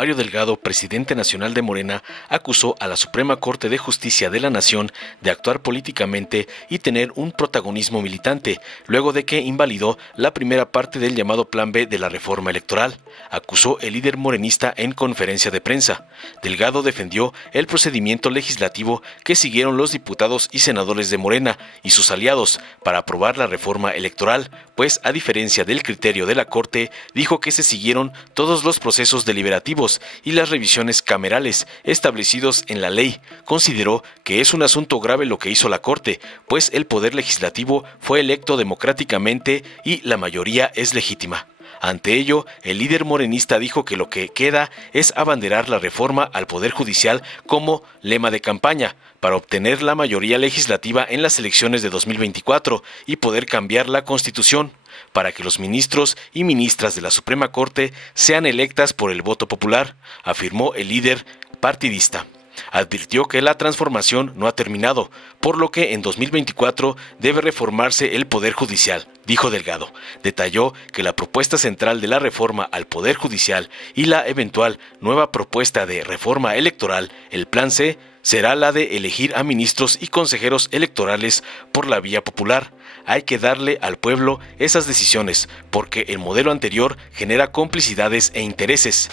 Mario Delgado, presidente nacional de Morena, acusó a la Suprema Corte de Justicia de la Nación de actuar políticamente y tener un protagonismo militante, luego de que invalidó la primera parte del llamado Plan B de la reforma electoral, acusó el líder morenista en conferencia de prensa. Delgado defendió el procedimiento legislativo que siguieron los diputados y senadores de Morena y sus aliados para aprobar la reforma electoral, pues a diferencia del criterio de la Corte, dijo que se siguieron todos los procesos deliberativos y las revisiones camerales establecidos en la ley. Consideró que es un asunto grave lo que hizo la Corte, pues el Poder Legislativo fue electo democráticamente y la mayoría es legítima. Ante ello, el líder morenista dijo que lo que queda es abanderar la reforma al Poder Judicial como lema de campaña para obtener la mayoría legislativa en las elecciones de 2024 y poder cambiar la Constitución, para que los ministros y ministras de la Suprema Corte sean electas por el voto popular, afirmó el líder partidista. Advirtió que la transformación no ha terminado, por lo que en 2024 debe reformarse el Poder Judicial, dijo Delgado. Detalló que la propuesta central de la reforma al Poder Judicial y la eventual nueva propuesta de reforma electoral, el Plan C, será la de elegir a ministros y consejeros electorales por la vía popular. Hay que darle al pueblo esas decisiones, porque el modelo anterior genera complicidades e intereses.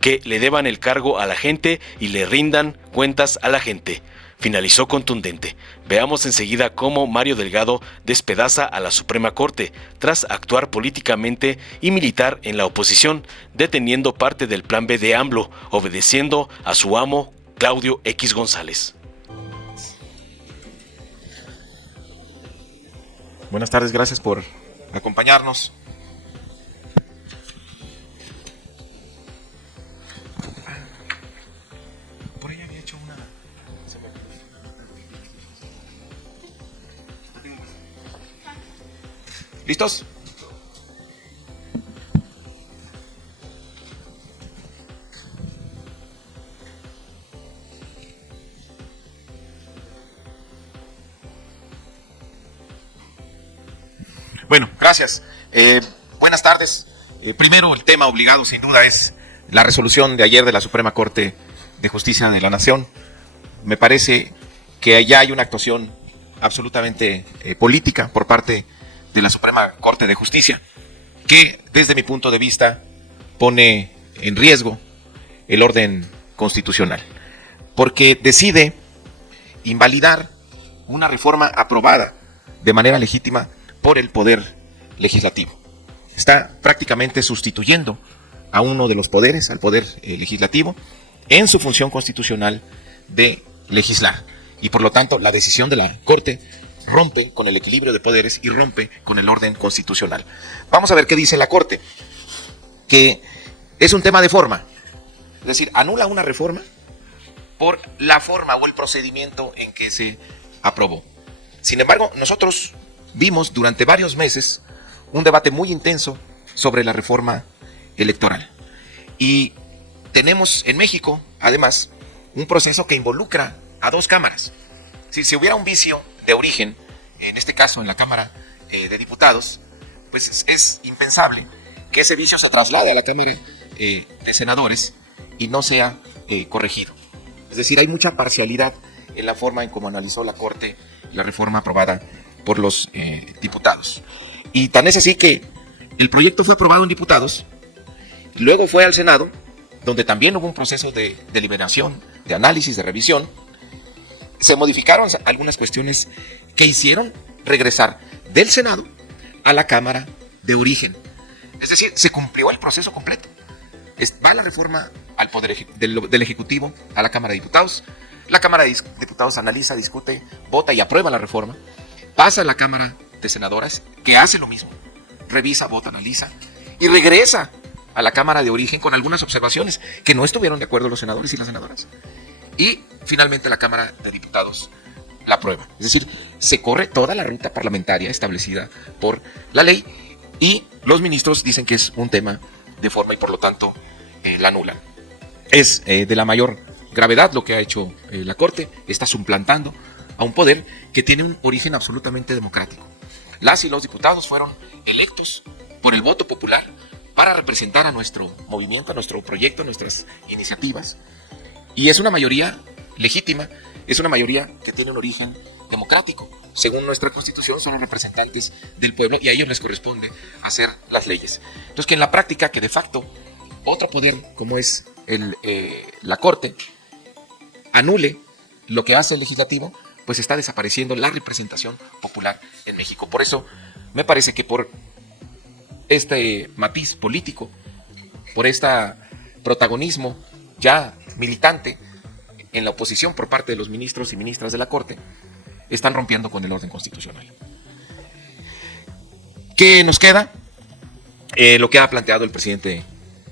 Que le deban el cargo a la gente y le rindan cuentas a la gente. Finalizó contundente. Veamos enseguida cómo Mario Delgado despedaza a la Suprema Corte tras actuar políticamente y militar en la oposición, deteniendo parte del Plan B de AMLO, obedeciendo a su amo Claudio X González. Buenas tardes, gracias por acompañarnos. Por ahí había hecho una... ¿Listos? Bueno, gracias. Buenas tardes. Primero, el tema obligado sin duda es la resolución de ayer de la Suprema Corte de Justicia de la Nación. Me parece que allá hay una actuación absolutamente política por parte de la Suprema Corte de Justicia, que desde mi punto de vista pone en riesgo el orden constitucional, porque decide invalidar una reforma aprobada de manera legítima por el Poder Legislativo. Está prácticamente sustituyendo a uno de los poderes, al Poder Legislativo, en su función constitucional de legislar. Y por lo tanto, la decisión de la Corte rompe con el equilibrio de poderes y rompe con el orden constitucional. Vamos a ver qué dice la Corte, que es un tema de forma. Es decir, anula una reforma por la forma o el procedimiento en que se aprobó. Sin embargo, nosotros vimos durante varios meses un debate muy intenso sobre la reforma electoral. Y tenemos en México, además, un proceso que involucra a dos cámaras. Si hubiera un vicio de origen, en este caso en la Cámara de Diputados, pues es impensable que ese vicio se traslade a la Cámara de Senadores y no sea corregido. Es decir, hay mucha parcialidad en la forma en cómo analizó la Corte la reforma aprobada por los diputados. Y tan es así que el proyecto fue aprobado en diputados, luego fue al Senado, donde también hubo un proceso de deliberación, de análisis, de revisión. Se modificaron algunas cuestiones que hicieron regresar del Senado a la Cámara de origen. Es decir, se cumplió el proceso completo. Va la reforma al Poder del Ejecutivo a la Cámara de Diputados. La Cámara de Diputados analiza, discute, vota y aprueba la reforma. Pasa a la Cámara de Senadoras, que hace lo mismo. Revisa, vota, analiza y regresa a la Cámara de origen con algunas observaciones que no estuvieron de acuerdo los senadores y las senadoras. Y finalmente la Cámara de Diputados la aprueba. Es decir, se corre toda la ruta parlamentaria establecida por la ley y los ministros dicen que es un tema de forma y por lo tanto la anulan. Es de la mayor gravedad lo que ha hecho la Corte. Está suplantando a un poder que tiene un origen absolutamente democrático. Las y los diputados fueron electos por el voto popular para representar a nuestro movimiento, a nuestro proyecto, a nuestras iniciativas. Y es una mayoría legítima, es una mayoría que tiene un origen democrático. Según nuestra Constitución, son los representantes del pueblo y a ellos les corresponde hacer las leyes. Entonces, que en la práctica, que de facto, otro poder, como es la Corte, anule lo que hace el legislativo, pues está desapareciendo la representación popular en México. Por eso, me parece que por este matiz político, por este protagonismo ya militante en la oposición por parte de los ministros y ministras de la Corte, están rompiendo con el orden constitucional. ¿Qué nos queda? Lo que ha planteado el presidente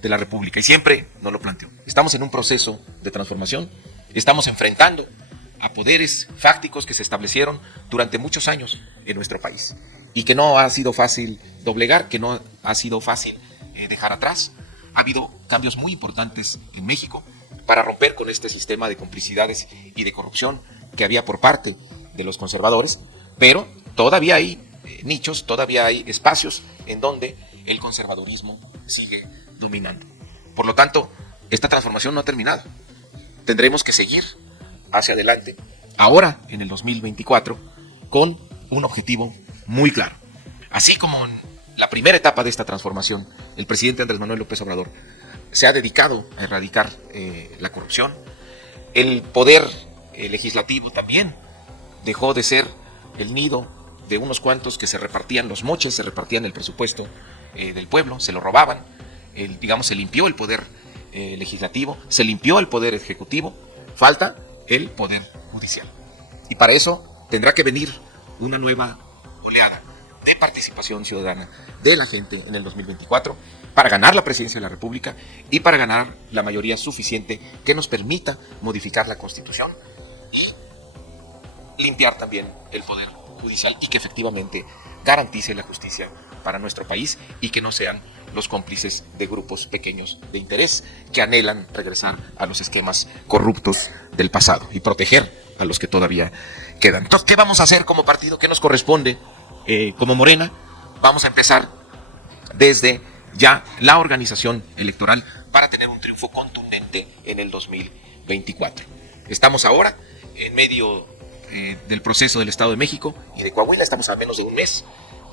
de la República, y siempre nos lo planteó. Estamos en un proceso de transformación, estamos enfrentando a poderes fácticos que se establecieron durante muchos años en nuestro país y que no ha sido fácil doblegar, que no ha sido fácil dejar atrás. Ha habido cambios muy importantes en México para romper con este sistema de complicidades y de corrupción que había por parte de los conservadores, pero todavía hay nichos, todavía hay espacios en donde el conservadurismo sigue dominando. Por lo tanto, esta transformación no ha terminado. Tendremos que seguir hacia adelante, ahora en el 2024, con un objetivo muy claro. Así como en la primera etapa de esta transformación, el presidente Andrés Manuel López Obrador se ha dedicado a erradicar la corrupción, el poder legislativo también dejó de ser el nido de unos cuantos que se repartían los moches, se repartían el presupuesto del pueblo, se lo robaban, se limpió el poder legislativo, se limpió el poder ejecutivo, falta el poder judicial. Y para eso tendrá que venir una nueva oleada de participación ciudadana de la gente en el 2024 para ganar la presidencia de la República y para ganar la mayoría suficiente que nos permita modificar la Constitución y limpiar también el poder judicial y que efectivamente garantice la justicia para nuestro país y que no sean los cómplices de grupos pequeños de interés que anhelan regresar a los esquemas corruptos del pasado y proteger a los que todavía quedan. Entonces, ¿qué vamos a hacer como partido? ¿Qué nos corresponde como Morena? Vamos a empezar desde ya la organización electoral para tener un triunfo contundente en el 2024. Estamos ahora en medio del proceso del Estado de México y de Coahuila, estamos a menos de un mes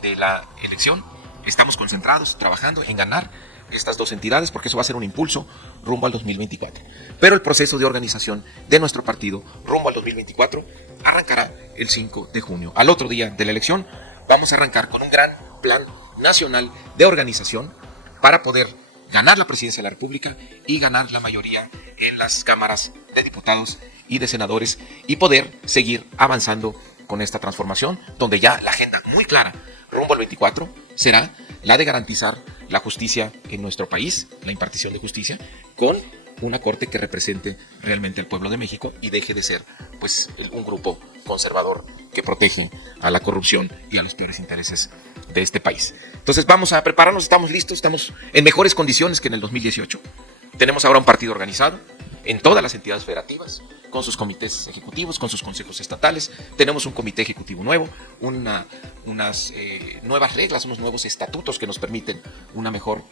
de la elección. Estamos concentrados, trabajando en ganar estas dos entidades porque eso va a ser un impulso rumbo al 2024. Pero el proceso de organización de nuestro partido rumbo al 2024 arrancará el 5 de junio. Al otro día de la elección vamos a arrancar con un gran plan nacional de organización para poder ganar la presidencia de la República y ganar la mayoría en las cámaras de diputados y de senadores y poder seguir avanzando con esta transformación donde ya la agenda muy clara rumbo al 24 será la de garantizar la justicia en nuestro país, la impartición de justicia, con una corte que represente realmente al pueblo de México y deje de ser pues un grupo conservador que protege a la corrupción y a los peores intereses de este país. Entonces vamos a prepararnos, estamos listos, estamos en mejores condiciones que en el 2018. Tenemos ahora un partido organizado en todas las entidades federativas, con sus comités ejecutivos, con sus consejos estatales. Tenemos un comité ejecutivo nuevo, unas nuevas reglas, unos nuevos estatutos que nos permiten una mejor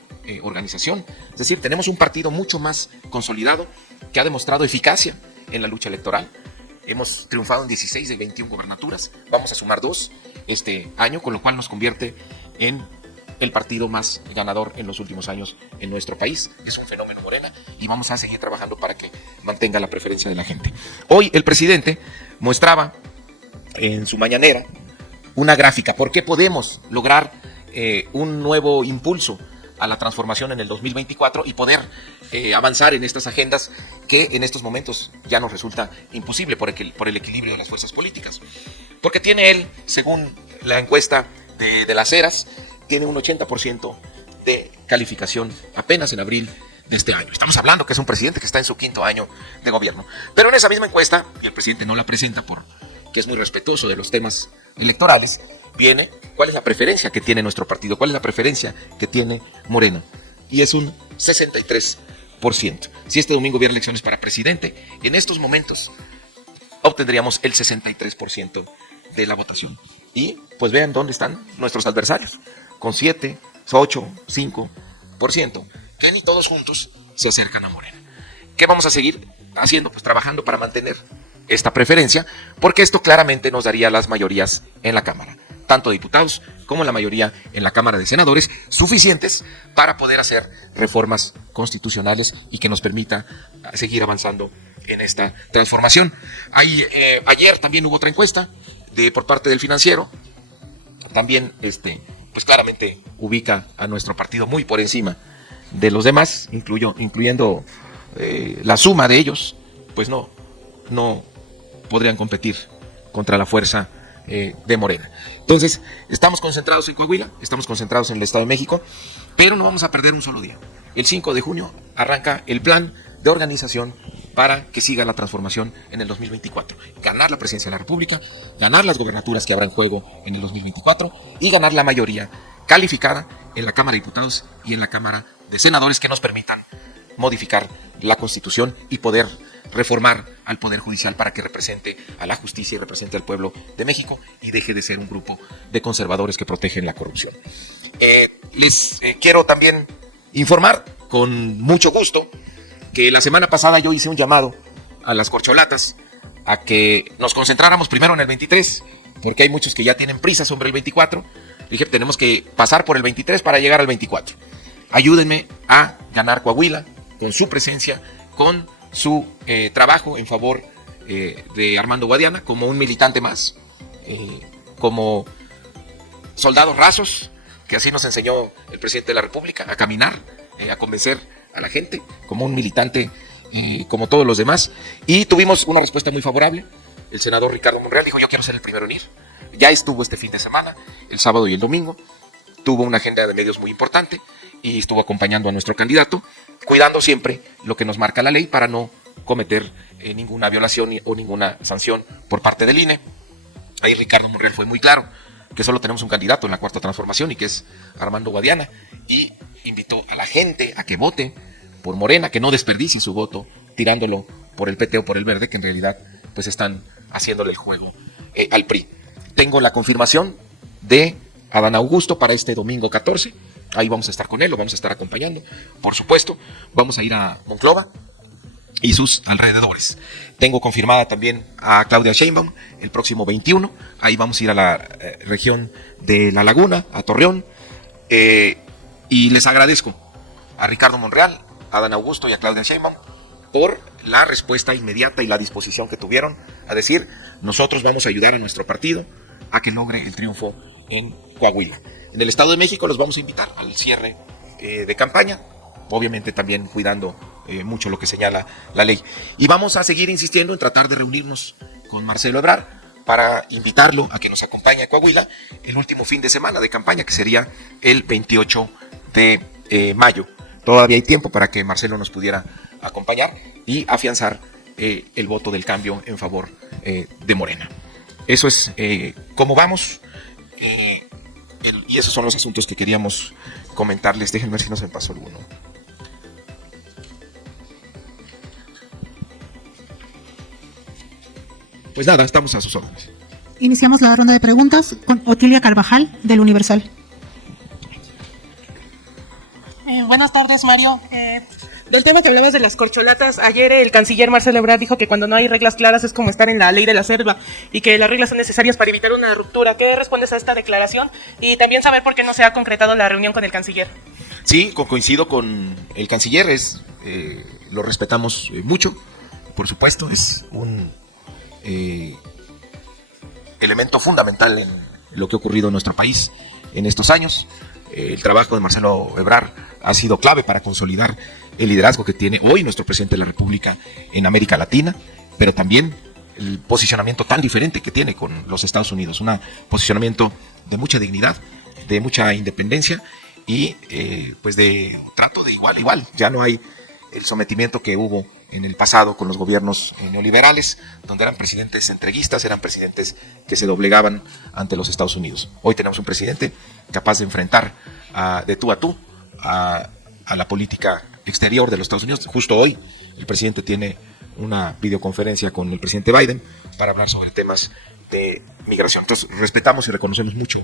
organización. Es decir, tenemos un partido mucho más consolidado que ha demostrado eficacia en la lucha electoral. Hemos triunfado en 16 de 21 gobernaturas, vamos a sumar 2 este año, con lo cual nos convierte en el partido más ganador en los últimos años en nuestro país. Es un fenómeno Morena y vamos a seguir trabajando para que mantenga la preferencia de la gente. Hoy el presidente mostraba en su mañanera una gráfica. ¿Por qué podemos lograr un nuevo impulso a la transformación en el 2024 y poder avanzar en estas agendas que en estos momentos ya nos resulta imposible por el equilibrio de las fuerzas políticas? Porque tiene él, según la encuesta de las Heras, tiene un 80% de calificación apenas en abril de este año. Estamos hablando que es un presidente que está en su 5º año de gobierno. Pero en esa misma encuesta, y el presidente no la presenta porque es muy respetuoso de los temas electorales, viene cuál es la preferencia que tiene nuestro partido, cuál es la preferencia que tiene Morena. Y es un 63%. Si este domingo hubiera elecciones para presidente, en estos momentos obtendríamos el 63% de la votación. Y pues vean dónde están nuestros adversarios, con 7, 8, 5, 30%, que ni todos juntos se acercan a Morena. ¿Qué vamos a seguir haciendo? Pues trabajando para mantener esta preferencia, porque esto claramente nos daría las mayorías en la Cámara, tanto diputados como la mayoría en la Cámara de Senadores, suficientes para poder hacer reformas constitucionales y que nos permita seguir avanzando en esta transformación. Ayer también hubo otra encuesta por parte del Financiero, también pues claramente ubica a nuestro partido muy por encima de los demás, incluyendo la suma de ellos, pues no podrían competir contra la fuerza de Morena. Entonces, estamos concentrados en Coahuila, estamos concentrados en el Estado de México, pero no vamos a perder un solo día. El 5 de junio arranca el plan de organización para que siga la transformación en el 2024. Ganar la presidencia de la República, ganar las gobernaturas que habrá en juego en el 2024 y ganar la mayoría calificada en la Cámara de Diputados y en la Cámara de Senadores que nos permitan modificar la Constitución y poder reformar al Poder Judicial para que represente a la justicia y represente al pueblo de México y deje de ser un grupo de conservadores que protegen la corrupción. Les quiero también informar con mucho gusto que la semana pasada yo hice un llamado a las corcholatas a que nos concentráramos primero en el 23, porque hay muchos que ya tienen prisa sobre el 24. Dije, tenemos que pasar por el 23 para llegar al 24. Ayúdenme a ganar Coahuila con su presencia, con su trabajo en favor de Armando Guadiana, como un militante más, como soldados rasos, que así nos enseñó el presidente de la República, a caminar, a convencer a la gente, como un militante como todos los demás. Y tuvimos una respuesta muy favorable. El senador Ricardo Monreal dijo, yo quiero ser el primero en ir. Ya estuvo este fin de semana, el sábado y el domingo. Tuvo una agenda de medios muy importante y estuvo acompañando a nuestro candidato, cuidando siempre lo que nos marca la ley para no cometer ninguna violación o ninguna sanción por parte del INE. Ahí Ricardo Monreal fue muy claro que solo tenemos un candidato en la Cuarta Transformación y que es Armando Guadiana, y invitó a la gente a que vote por Morena, que no desperdicie su voto tirándolo por el PT o por el Verde, que en realidad pues están haciéndole el juego al PRI. Tengo la confirmación de Adán Augusto para este domingo 14. Ahí vamos a estar con él, lo vamos a estar acompañando. Por supuesto, vamos a ir a Monclova y sus alrededores. Tengo confirmada también a Claudia Sheinbaum el próximo 21. Ahí vamos a ir a la región de La Laguna, a Torreón. Y les agradezco a Ricardo Monreal, a Adán Augusto y a Claudia Sheinbaum por la respuesta inmediata y la disposición que tuvieron a decir, nosotros vamos a ayudar a nuestro partido a que logre el triunfo en Coahuila. En el Estado de México los vamos a invitar al cierre de campaña, obviamente también cuidando mucho lo que señala la ley. Y vamos a seguir insistiendo en tratar de reunirnos con Marcelo Ebrard para invitarlo a que nos acompañe a Coahuila el último fin de semana de campaña, que sería el 28 de mayo. Todavía hay tiempo para que Marcelo nos pudiera acompañar y afianzar el voto del cambio en favor de Morena. Eso es cómo vamos. Y esos son los asuntos que queríamos comentarles. Déjenme ver si no se me pasó alguno. Pues nada, estamos a sus órdenes. Iniciamos la ronda de preguntas con Otilia Carvajal, del Universal. Buenas tardes, Mario. Del tema que hablamos de las corcholatas, ayer el canciller Marcelo Ebrard dijo que cuando no hay reglas claras es como estar en la ley de la selva y que las reglas son necesarias para evitar una ruptura. ¿Qué respondes a esta declaración? Y también saber por qué no se ha concretado la reunión con el canciller. Sí, coincido con el canciller, lo respetamos mucho, por supuesto, es un elemento fundamental en lo que ha ocurrido en nuestro país en estos años. El trabajo de Marcelo Ebrard ha sido clave para consolidar el liderazgo que tiene hoy nuestro presidente de la República en América Latina, pero también el posicionamiento tan diferente que tiene con los Estados Unidos, un posicionamiento de mucha dignidad, de mucha independencia y pues de trato de igual a igual. Ya no hay el sometimiento que hubo en el pasado con los gobiernos neoliberales, donde eran presidentes entreguistas, eran presidentes que se doblegaban ante los Estados Unidos. Hoy tenemos un presidente capaz de enfrentar de tú a tú a la política exterior de los Estados Unidos. Justo hoy el presidente tiene una videoconferencia con el presidente Biden para hablar sobre temas de migración. Entonces respetamos y reconocemos mucho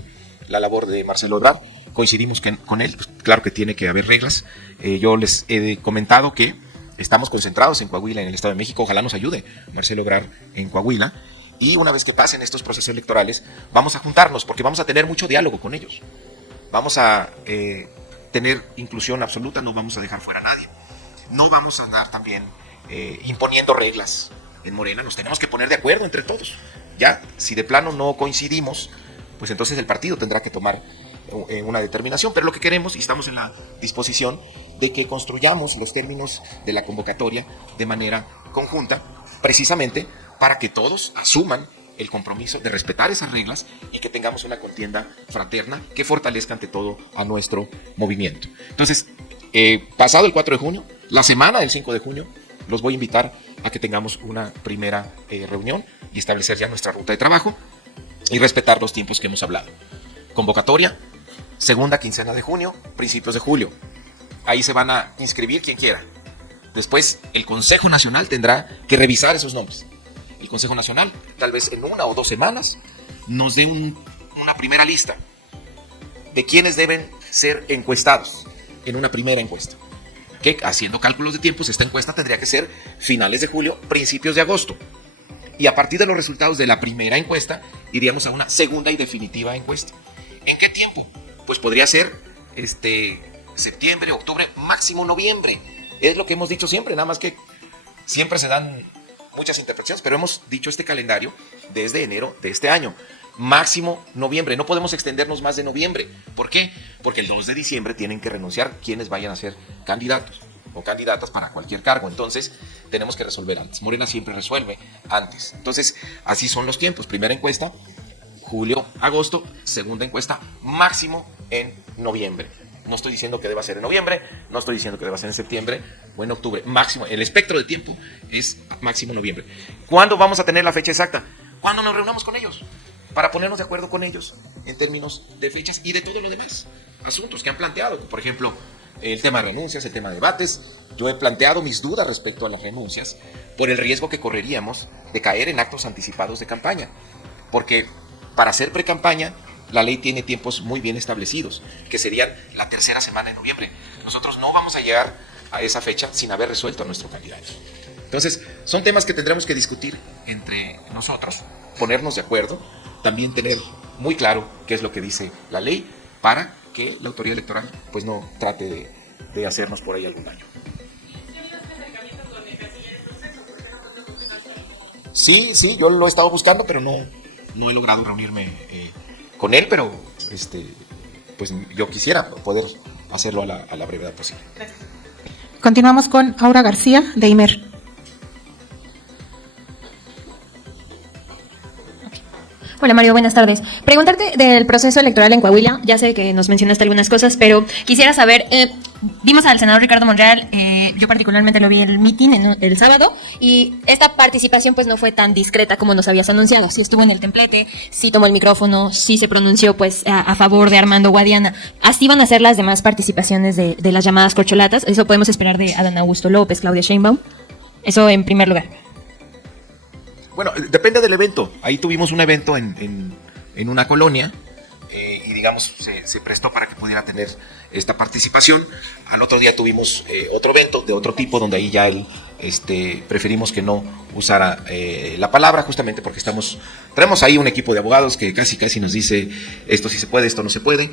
la labor de Marcelo Ebrard, coincidimos con él, pues claro que tiene que haber reglas. Yo les he comentado que estamos concentrados en Coahuila, en el Estado de México. Ojalá nos ayude Marcelo Ebrard en Coahuila. Y una vez que pasen estos procesos electorales, vamos a juntarnos porque vamos a tener mucho diálogo con ellos. Vamos a tener inclusión absoluta, no vamos a dejar fuera a nadie. No vamos a andar también imponiendo reglas en Morena, nos tenemos que poner de acuerdo entre todos. Ya, si de plano no coincidimos, pues entonces el partido tendrá que tomar una determinación, pero lo que queremos, y estamos en la disposición de que construyamos los términos de la convocatoria de manera conjunta, precisamente para que todos asuman el compromiso de respetar esas reglas y que tengamos una contienda fraterna que fortalezca ante todo a nuestro movimiento. Entonces, pasado el 4 de junio, la semana del 5 de junio, los voy a invitar a que tengamos una primera reunión y establecer ya nuestra ruta de trabajo y respetar los tiempos que hemos hablado. Convocatoria, segunda quincena de junio, principios de julio. Ahí se van a inscribir quien quiera. Después, el Consejo Nacional tendrá que revisar esos nombres. El Consejo Nacional, tal vez en 1 o 2 semanas, nos dé una primera lista de quienes deben ser encuestados en una primera encuesta. Que haciendo cálculos de tiempos, esta encuesta tendría que ser finales de julio, principios de agosto. Y a partir de los resultados de la primera encuesta, iríamos a una segunda y definitiva encuesta. ¿En qué tiempo? Pues podría ser septiembre, octubre, máximo noviembre. Es lo que hemos dicho siempre, nada más que siempre se dan muchas interpretaciones, pero hemos dicho este calendario desde enero de este año. Máximo noviembre, no podemos extendernos más de noviembre. ¿Por qué? Porque el 2 de diciembre tienen que renunciar quienes vayan a ser candidatos o candidatas para cualquier cargo. Entonces, tenemos que resolver antes. Morena siempre resuelve antes. Entonces, así son los tiempos. Primera encuesta, julio, agosto. Segunda encuesta, máximo en noviembre. No estoy diciendo que deba ser en noviembre, no estoy diciendo que deba ser en septiembre o en octubre. Máximo, el espectro de tiempo es máximo noviembre. ¿Cuándo vamos a tener la fecha exacta? Cuando nos reunamos con ellos, para ponernos de acuerdo con ellos en términos de fechas y de todo lo demás. Asuntos que han planteado, por ejemplo, el tema de renuncias, el tema de debates. Yo he planteado mis dudas respecto a las renuncias por el riesgo que correríamos de caer en actos anticipados de campaña. Porque para hacer pre-campaña, la ley tiene tiempos muy bien establecidos, que serían la tercera semana de noviembre. Nosotros no vamos a llegar a esa fecha sin haber resuelto a nuestro candidato. Entonces, son temas que tendremos que discutir entre nosotros, ponernos de acuerdo, también tener muy claro qué es lo que dice la ley para que la autoridad electoral pues no trate de hacernos por ahí algún daño. Sí, yo lo he estado buscando, pero no he logrado reunirme con él, pero pues yo quisiera poder hacerlo a la brevedad posible. Continuamos con Aura García, de Imer. Hola Mario, buenas tardes. Preguntarte del proceso electoral en Coahuila. Ya sé que nos mencionaste algunas cosas, pero quisiera saber, vimos al senador Ricardo Monreal, yo particularmente lo vi en el meeting el sábado, y esta participación pues no fue tan discreta como nos habías anunciado. Sí estuvo en el templete, sí tomó el micrófono, sí se pronunció pues a favor de Armando Guadiana. Así van a ser las demás participaciones de las llamadas corcholatas. Eso podemos esperar de Adán Augusto López, Claudia Sheinbaum. Eso en primer lugar. Bueno, depende del evento. Ahí tuvimos un evento en una colonia y digamos se prestó para que pudiera tener esta participación. Al otro día tuvimos otro evento de otro tipo donde ahí ya él preferimos que no usara la palabra, justamente porque tenemos ahí un equipo de abogados que casi nos dice esto sí se puede, esto no se puede,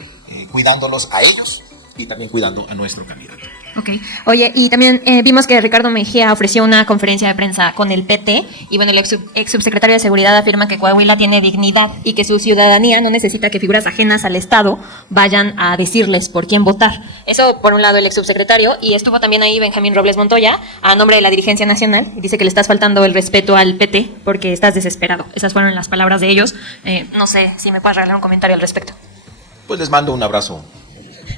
cuidándolos a ellos y también cuidando a nuestro candidato. Ok. Oye, y también vimos que Ricardo Mejía ofreció una conferencia de prensa con el PT, y bueno, el ex subsecretario de Seguridad afirma que Coahuila tiene dignidad y que su ciudadanía no necesita que figuras ajenas al Estado vayan a decirles por quién votar. Eso por un lado el ex subsecretario, y estuvo también ahí Benjamín Robles Montoya, a nombre de la dirigencia nacional, y dice que le estás faltando el respeto al PT porque estás desesperado. Esas fueron las palabras de ellos. No sé si me puedes regalar un comentario al respecto. Pues les mando un abrazo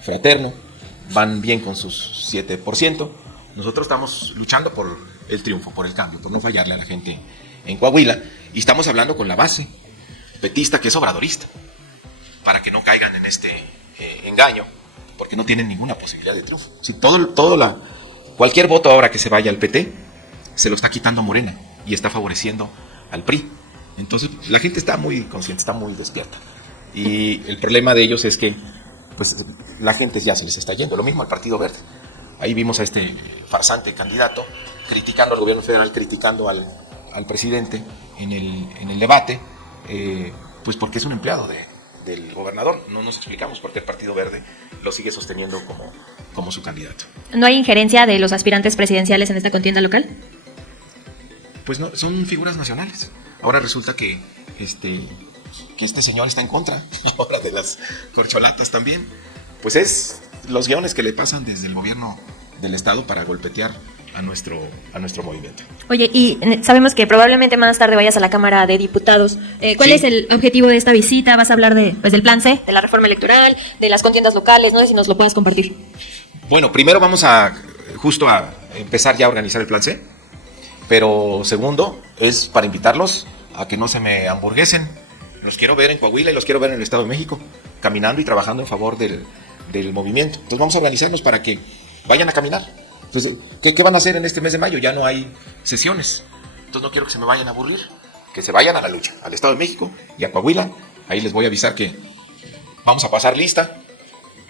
fraterno. Van bien con sus 7%. Nosotros estamos luchando por el triunfo, por el cambio, por no fallarle a la gente en Coahuila. Y estamos hablando con la base petista, que es obradorista, para que no caigan en este engaño, porque no tienen ninguna posibilidad de triunfo. Si cualquier voto ahora que se vaya al PT, se lo está quitando Morena y está favoreciendo al PRI. Entonces la gente está muy consciente, está muy despierta. Y el problema de ellos es que pues la gente ya se les está yendo. Lo mismo al Partido Verde. Ahí vimos a este farsante candidato criticando al gobierno federal, criticando al presidente en el debate, pues porque es un empleado del gobernador. No nos explicamos por qué el Partido Verde lo sigue sosteniendo como su candidato. ¿No hay injerencia de los aspirantes presidenciales en esta contienda local? Pues no, son figuras nacionales. Ahora resulta que este señor está en contra ahora de las corcholatas también. Pues es los guiones que le pasan desde el gobierno del estado para golpetear a nuestro movimiento. Oye, y sabemos que probablemente más tarde vayas a la Cámara de Diputados. ¿Cuál Sí. es el objetivo de esta visita? ¿Vas a hablar del plan C, de la reforma electoral, de las contiendas locales? No sé si nos lo puedas compartir. Bueno, primero vamos a empezar ya a organizar el plan C, pero segundo es para invitarlos a que no se me hamburguesen. Los quiero ver en Coahuila y los quiero ver en el Estado de México, caminando y trabajando en favor del movimiento. Entonces vamos a organizarnos para que vayan a caminar. Entonces, ¿qué van a hacer en este mes de mayo? Ya no hay sesiones. Entonces no quiero que se me vayan a aburrir, que se vayan a la lucha, al Estado de México y a Coahuila. Ahí les voy a avisar que vamos a pasar lista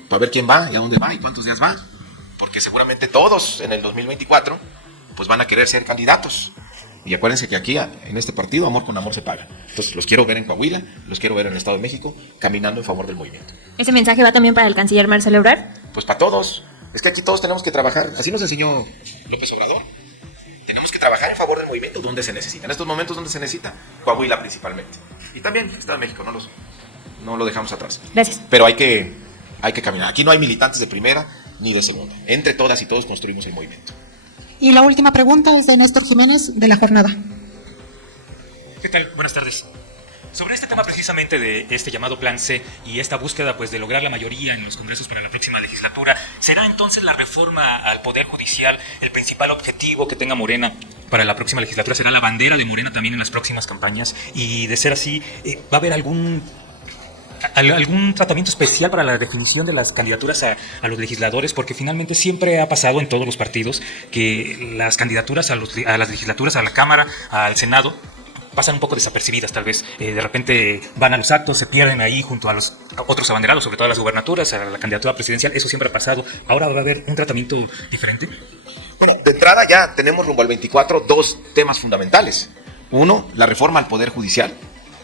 para ver quién va y a dónde va y cuántos días va, porque seguramente todos en el 2024 pues van a querer ser candidatos. Y acuérdense que aquí, en este partido, amor con amor se paga. Entonces los quiero ver en Coahuila, los quiero ver en el Estado de México, caminando en favor del movimiento. ¿Ese mensaje va también para el canciller Marcelo Ebrard? Pues para todos. Es que aquí todos tenemos que trabajar. Así nos enseñó López Obrador. Tenemos que trabajar en favor del movimiento donde se necesita. En estos momentos donde se necesita, Coahuila principalmente. Y también el Estado de México, no lo dejamos atrás. Gracias. Pero hay que caminar. Aquí no hay militantes de primera ni de segunda. Entre todas y todos construimos el movimiento. Y la última pregunta es de Néstor Jiménez, de La Jornada. ¿Qué tal? Buenas tardes. Sobre este tema precisamente de este llamado Plan C y esta búsqueda pues de lograr la mayoría en los congresos para la próxima legislatura, ¿será entonces la reforma al Poder Judicial el principal objetivo que tenga Morena para la próxima legislatura? ¿Será la bandera de Morena también en las próximas campañas? Y de ser así, ¿va a haber algún tratamiento especial para la definición de las candidaturas a los legisladores? Porque finalmente siempre ha pasado en todos los partidos que las candidaturas a las legislaturas, a la Cámara, al Senado, pasan un poco desapercibidas tal vez. De repente van a los actos, se pierden ahí junto a los otros abanderados, sobre todo a las gubernaturas, a la candidatura presidencial. Eso siempre ha pasado. ¿Ahora va a haber un tratamiento diferente? Bueno, de entrada ya tenemos rumbo al 24 dos temas fundamentales. Uno, la reforma al Poder Judicial.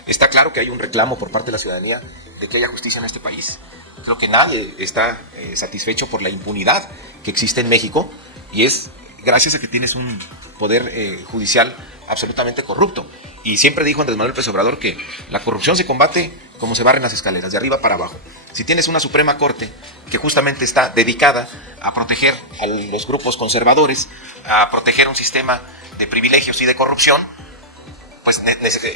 Está claro que hay un reclamo por parte de la ciudadanía de que haya justicia en este país. Creo que nadie está satisfecho por la impunidad que existe en México y es gracias a que tienes un poder judicial absolutamente corrupto. Y siempre dijo Andrés Manuel López Obrador que la corrupción se combate como se barren las escaleras, de arriba para abajo. Si tienes una Suprema Corte que justamente está dedicada a proteger a los grupos conservadores, a proteger un sistema de privilegios y de corrupción, pues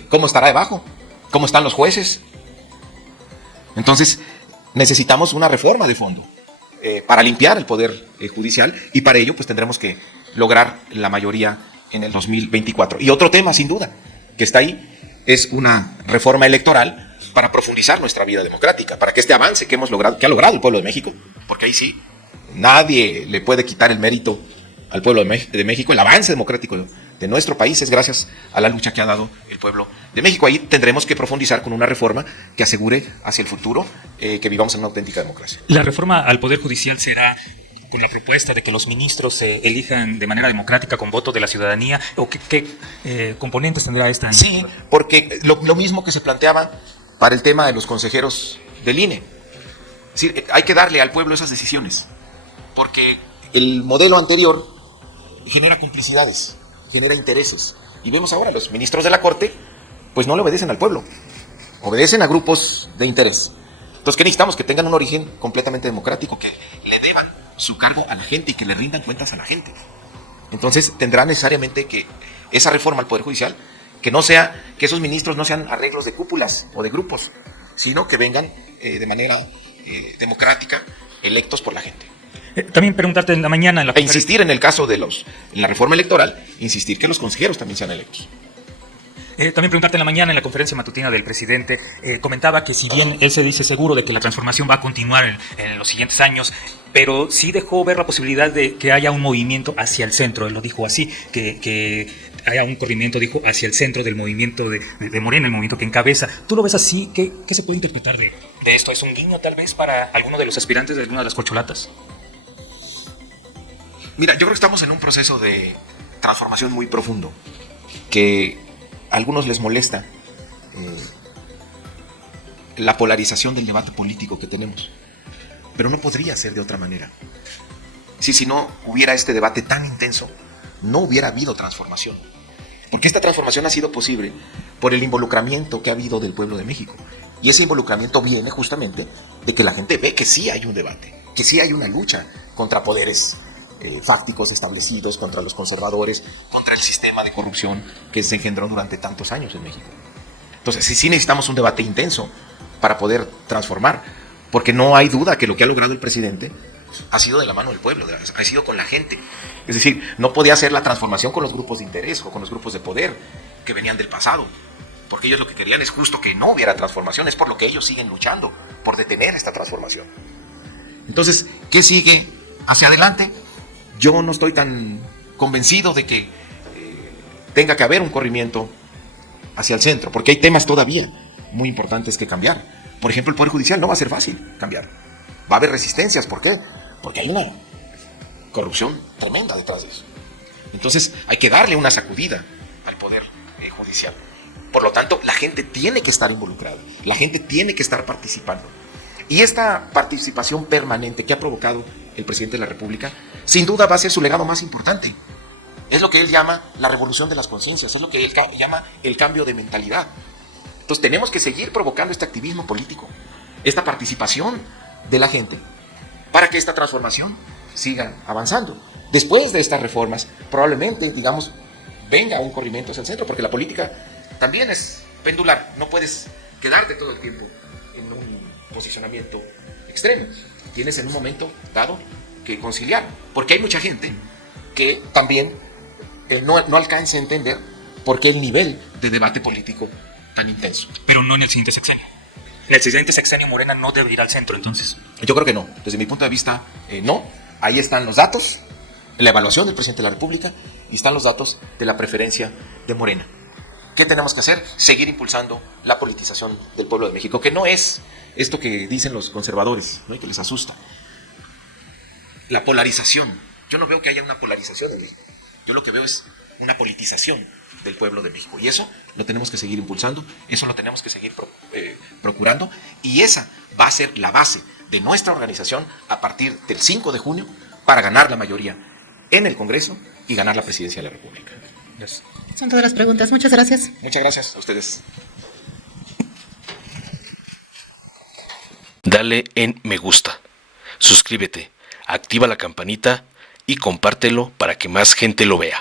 ¿cómo estará debajo? ¿Cómo están los jueces? Entonces necesitamos una reforma de fondo para limpiar el poder judicial y para ello pues tendremos que lograr la mayoría en el 2024. Y otro tema sin duda que está ahí es una reforma electoral para profundizar nuestra vida democrática, para que este avance que hemos logrado, que ha logrado el pueblo de México, porque ahí sí nadie le puede quitar el mérito al pueblo de México. El avance democrático de nuestro país es gracias a la lucha que ha dado el pueblo de México. Ahí tendremos que profundizar con una reforma que asegure hacia el futuro que vivamos en una auténtica democracia. ¿La reforma al Poder Judicial será con la propuesta de que los ministros se elijan de manera democrática con voto de la ciudadanía? ¿O qué componentes tendrá esta? Sí, porque lo mismo que se planteaba para el tema de los consejeros del INE. Es decir, hay que darle al pueblo esas decisiones, porque el modelo anterior genera complicidades, genera intereses. Y vemos ahora, los ministros de la Corte, pues no le obedecen al pueblo, obedecen a grupos de interés. Entonces, ¿qué necesitamos? Que tengan un origen completamente democrático, que le deban su cargo a la gente y que le rindan cuentas a la gente. Entonces, tendrá necesariamente que esa reforma al Poder Judicial, que esos ministros no sean arreglos de cúpulas o de grupos, sino que vengan de manera democrática, electos por la gente. También preguntarte en la mañana en la insistir en el caso en la reforma electoral, insistir que los consejeros también sean electos. También preguntarte en la mañana en la conferencia matutina del presidente, comentaba que si bien él se dice seguro de que la transformación va a continuar en los siguientes años, pero sí dejó ver la posibilidad de que haya un movimiento hacia el centro. Él lo dijo así, que haya un corrimiento, dijo, hacia el centro del movimiento de Morena, el movimiento que encabeza. ¿Tú lo ves así? ¿Qué se puede interpretar de esto? ¿Es un guiño tal vez para alguno de los aspirantes de alguna de las corcholatas? Mira, yo creo que estamos en un proceso de transformación muy profundo, que a algunos les molesta la polarización del debate político que tenemos, pero no podría ser de otra manera. Si no hubiera este debate tan intenso, no hubiera habido transformación, porque esta transformación ha sido posible por el involucramiento que ha habido del pueblo de México, y ese involucramiento viene justamente de que la gente ve que sí hay un debate, que sí hay una lucha contra poderes fácticos establecidos, contra los conservadores, contra el sistema de corrupción que se engendró durante tantos años en México. Entonces, sí necesitamos un debate intenso para poder transformar, porque no hay duda que lo que ha logrado el presidente ha sido de la mano del pueblo, ha sido con la gente. Es decir, no podía hacer la transformación con los grupos de interés o con los grupos de poder que venían del pasado, porque ellos lo que querían es justo que no hubiera transformación, es por lo que ellos siguen luchando, por detener esta transformación. Entonces, ¿qué sigue hacia adelante? Yo no estoy tan convencido de que tenga que haber un corrimiento hacia el centro, porque hay temas todavía muy importantes que cambiar. Por ejemplo, el Poder Judicial no va a ser fácil cambiar. Va a haber resistencias. ¿Por qué? Porque hay una corrupción tremenda detrás de eso. Entonces, hay que darle una sacudida al Poder Judicial. Por lo tanto, la gente tiene que estar involucrada. La gente tiene que estar participando. Y esta participación permanente que ha provocado el presidente de la República, sin duda va a ser su legado más importante. Es lo que él llama la revolución de las conciencias, es lo que él llama el cambio de mentalidad. Entonces tenemos que seguir provocando este activismo político, esta participación de la gente, para que esta transformación siga avanzando. Después de estas reformas, probablemente, digamos, venga un corrimiento hacia el centro, porque la política también es pendular, no puedes quedarte todo el tiempo en un posicionamiento extremo. Tienes en un momento dado que conciliar, porque hay mucha gente que también no alcanza a entender por qué el nivel de debate político tan intenso. Pero no en el siguiente sexenio. En el siguiente sexenio Morena no debe ir al centro, entonces. Yo creo que no, desde mi punto de vista, no. Ahí están los datos, la evaluación del presidente de la República, y están los datos de la preferencia de Morena. ¿Qué tenemos que hacer? Seguir impulsando la politización del pueblo de México, que no es esto que dicen los conservadores, ¿no? Y que les asusta. La polarización. Yo no veo que haya una polarización en México. Yo lo que veo es una politización del pueblo de México. Y eso lo tenemos que seguir impulsando, eso lo tenemos que seguir procurando. Y esa va a ser la base de nuestra organización a partir del 5 de junio para ganar la mayoría en el Congreso y ganar la presidencia de la República. Yes. Son todas las preguntas. Muchas gracias. Muchas gracias a ustedes. Dale en me gusta, suscríbete, activa la campanita y compártelo para que más gente lo vea.